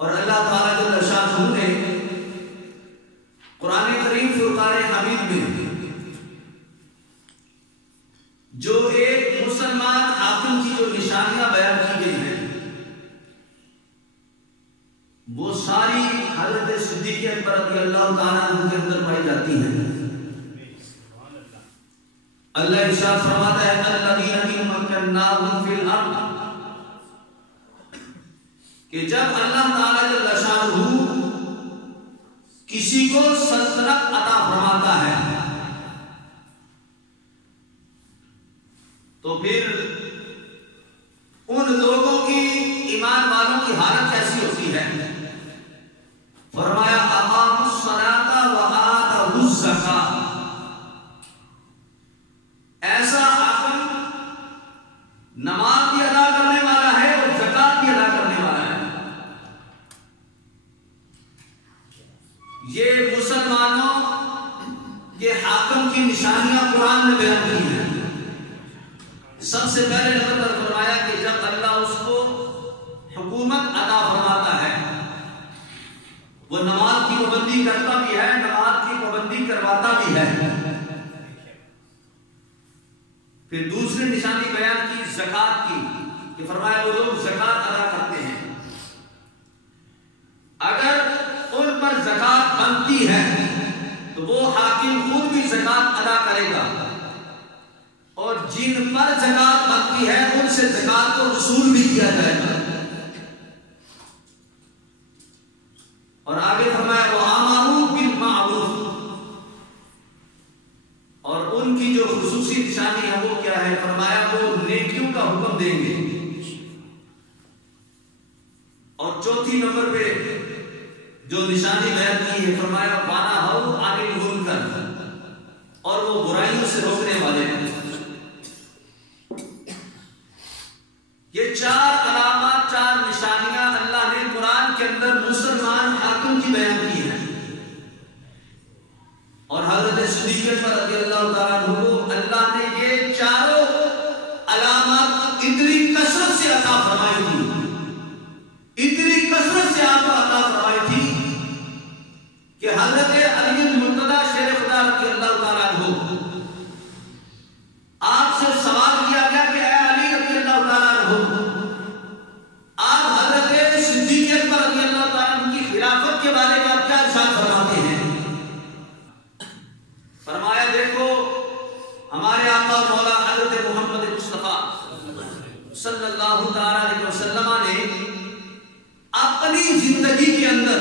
और अल्लाह ताला जल्ल शानहू ने कुरान करीम फुरकान हमीद में जो एक मुसलमान हाकिम की जो निशानियां बयान की गई हैं वो सारी हज़रत सिद्दीक़ अकबर रज़ियल्लाहु ताला अन्हु के अंदर पाई जाती हैं। अल्लाह इरशाद फरमाता है अल्लज़ीना इन मक्कन्नाहुम फिल अर्द, कि जब अल्लाह ताला जल्ल शानहू किसी को सल्तनत अता फरमाता है तो फिर उन लोगों की, ईमान वालों की हालत कैसी होती है। फरमाया अक़ामुस सलाता व आतहुज़ ज़कात, ऐसा हाकिम नमाज भी अदा करने वाला है और ज़कात भी अदा करने वाला है। ये मुसलमानों के हाकिम की निशानियां कुरान ने बयान की हैं। सबसे पहले नंबर पर फरमाया कि जब अल्लाह उसको हुकूमत अता फरमाता है, वो नमाज की पाबंदी करता भी है, नमाज की पाबंदी करवाता भी है। फिर दूसरी निशानी बयान की ज़कात की, कि फरमाया वो लोग ज़कात अदा करते हैं। अगर उन पर ज़कात बनती है तो वो हाकिम खुद भी ज़कात अदा करेगा, और जिन पर ज़कात बनती है उनसे ज़कात को वसूल भी किया जाएगा। और आगे फरमाया वो अमरू बिल मारूफ, और उनकी जो खुसूसी निशानी है वो क्या है। फरमाया वो नेकियों का हुक्म देंगे। और चौथी नंबर पे जो निशानी बयान की है, फरमाया वाना हौ अनिल मुनकर, और वो बुराइयों से रोकने वाले हैं। ये चार अलामत, चार निशानियां अल्लाह ने कुरान के अंदर मुसलमान हाकिम की बयान की है। और हज़रत सिद्दीक़ रज़ियल्लाहु ताला अन्हु को अल्लाह ने ये चारों अलामत इतनी कसरत से अता फरमाई थी, इतनी कसरत से आपको अता फरमाई थी कि हज़रत अली मुर्तज़ा शेर खुदा रज़ियल्लाहु ताला अन्हु, आपसे सवाल किया गया कि ऐ अली रज़ियल्लाहु ताला अन्हु, आप हज़रत सिद्दीक़ अकबर रज़ियल्लाहु ताला अन्हु की खिलाफत के बारे में आप क्या इरशाद फरमाते हैं। फरमाया देखो, हमारे आका मौला हज़रत मोहम्मद मुस्तफ़ा सल्लल्लाहु ताला अलैहि वसल्लम ने अपनी जिंदगी के अंदर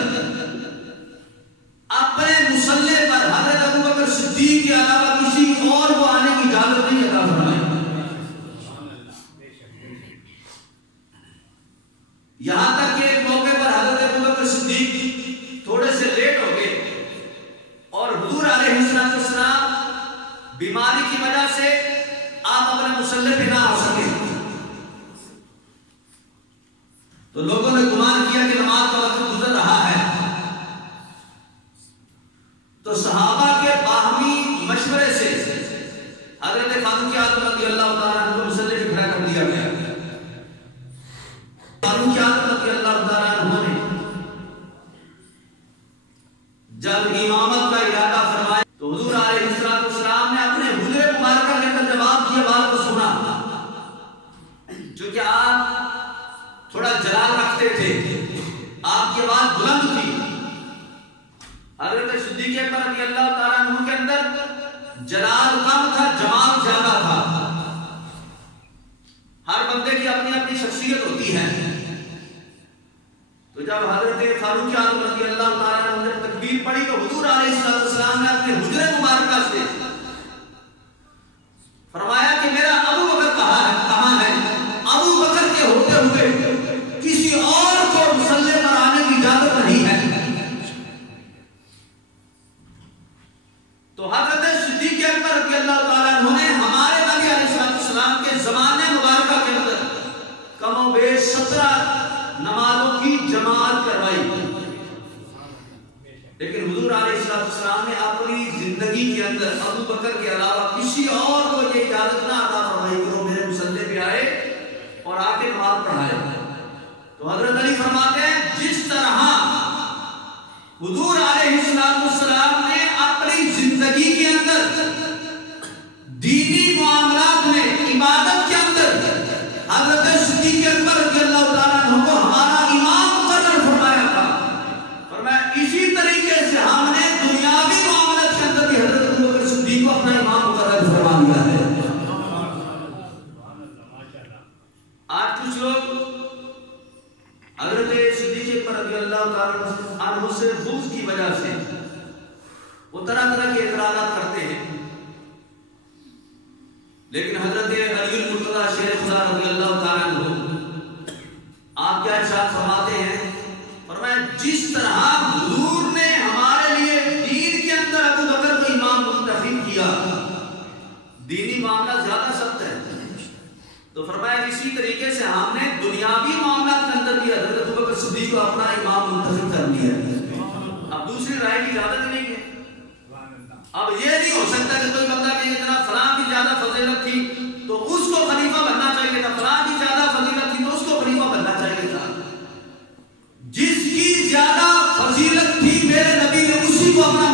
अपने मुसल्ले पर हज़रत अबू बकर सिद्दीक़ के अलावा किसी और को आने की इजाजत नहीं अता फरमाई। यहां तक कि एक मौके पर हज़रत अबू बकर सिद्दीक़ थोड़े से लेट हो गए और हुजूर अलैहिस्सलाम बीमारी की वजह से आप अपने मुसल्ले पे ना आ सके, तो लोगों ने गुमान किया कि नमाज का वक्त गुजर रहा है। तो सहाबा के बाहमी मशवरे से हज़रत फारूक आज़म रज़ियल्लाहु ताला अन्हु को मुसल्ले पे खड़ा कर दिया गया। फारूक आज़म रज़ियल्लाहु ताला अन्हु ने जब इमामत का इरादा फरमाया तो हुजूर अलैहिस्सलाम ने अपने हुजरे मुबारक के अंदर जवाब की आवाज को सुना, क्योंकि आप थोड़ा जलाल रखते थे, आपकी आवाज बुलंद थी। हज़रत सिद्दीक़ अकबर रज़ियल्लाहु ताला अन्हु के अंदर जलाल कम था, जमाल ज्यादा था। हर बंदे की अपनी अपनी शख्सियत होती है। तो जब हज़रत फारूक आज़म रज़ियल्लाहु ताला अन्हु ने तकबीर पढ़ी तो हुजूर अलैहिस्सलाम ने अपने हुजरे मुबारक से फरमाया कि मेरा अबू बकर कहाँ है। अबू बकर के होते हुए किसी और को मुसल्ले पर आने की इजाजत नहीं है। तो हज़रत सिद्दीक़ अकबर रज़ियल्लाहु ताला अन्हु ने हमारे नबी अलैहिस्सलाम के ज़माने मुबारक के अंदर कमोबेश 17 नमाजों की जमात करवाई, लेकिन हुजूर अलैहिस्सलाम ने अपनी जिंदगी के अंदर अबू बकर के अलावा किसी और को ये इजाजत ना अता फरमाई कि वो मेरे मुसल्ले पे आए और आके नमाज पढ़ाए। तो हजरत अली फरमाते हैं जिस तरह हुजूर अलैहिस्सलाम ने अपनी जिंदगी के अंदर दीनी मामलात में, इबादत के अंदर हजरत सिद्दीक़ अकबर रज़ियल्लाहु ताला अन्हु को हमारा इमाम मुकर्रर फरमाया था, फरमाया इसी तरीके से हमने दुनियावी मामलात के अंदर भी हजरत अबू बकर सिद्दीक़ को अपना इमाम मुकर्रर फरमा दिया है। आज कुछ लोग हजरत सिद्दीक़ अकबर रज़ियल्लाहु ताला अन्हु से बुग़्ज़ की वजह से वो तरह तरह के इतराज़ात करते हैं, लेकिन हजरत अली मुर्तज़ा शेर खुदा रज़ियल्लाहु ताला अन्हु आप क्या इरशाद फरमाते हैं, फरमाया जिस तरह हुजूर ने हमारे लिए दीन के अंदर अबू बकर को इमाम मुंतखब किया, दीनी मामला ज्यादा सख्त है, तो फरमाया इसी तरीके से हमने दुनियावी मामला के अंदर भी हजरत अबू बकर सिद्दीक़ को अपना इमाम मुंतखब कर लिया। अब दूसरी राय की इजाजत नहीं है। अब ये नहीं हो सकता कि कोई बंदा कहे जनाब फलां की ज्यादा फजीलत थी तो उसको खलीफा बनना चाहिए था, फलां की ज्यादा फजीलत थी तो उसको खलीफा बनना चाहिए था। जिसकी ज्यादा फजीलत थी मेरे नबी ने उसी को अपना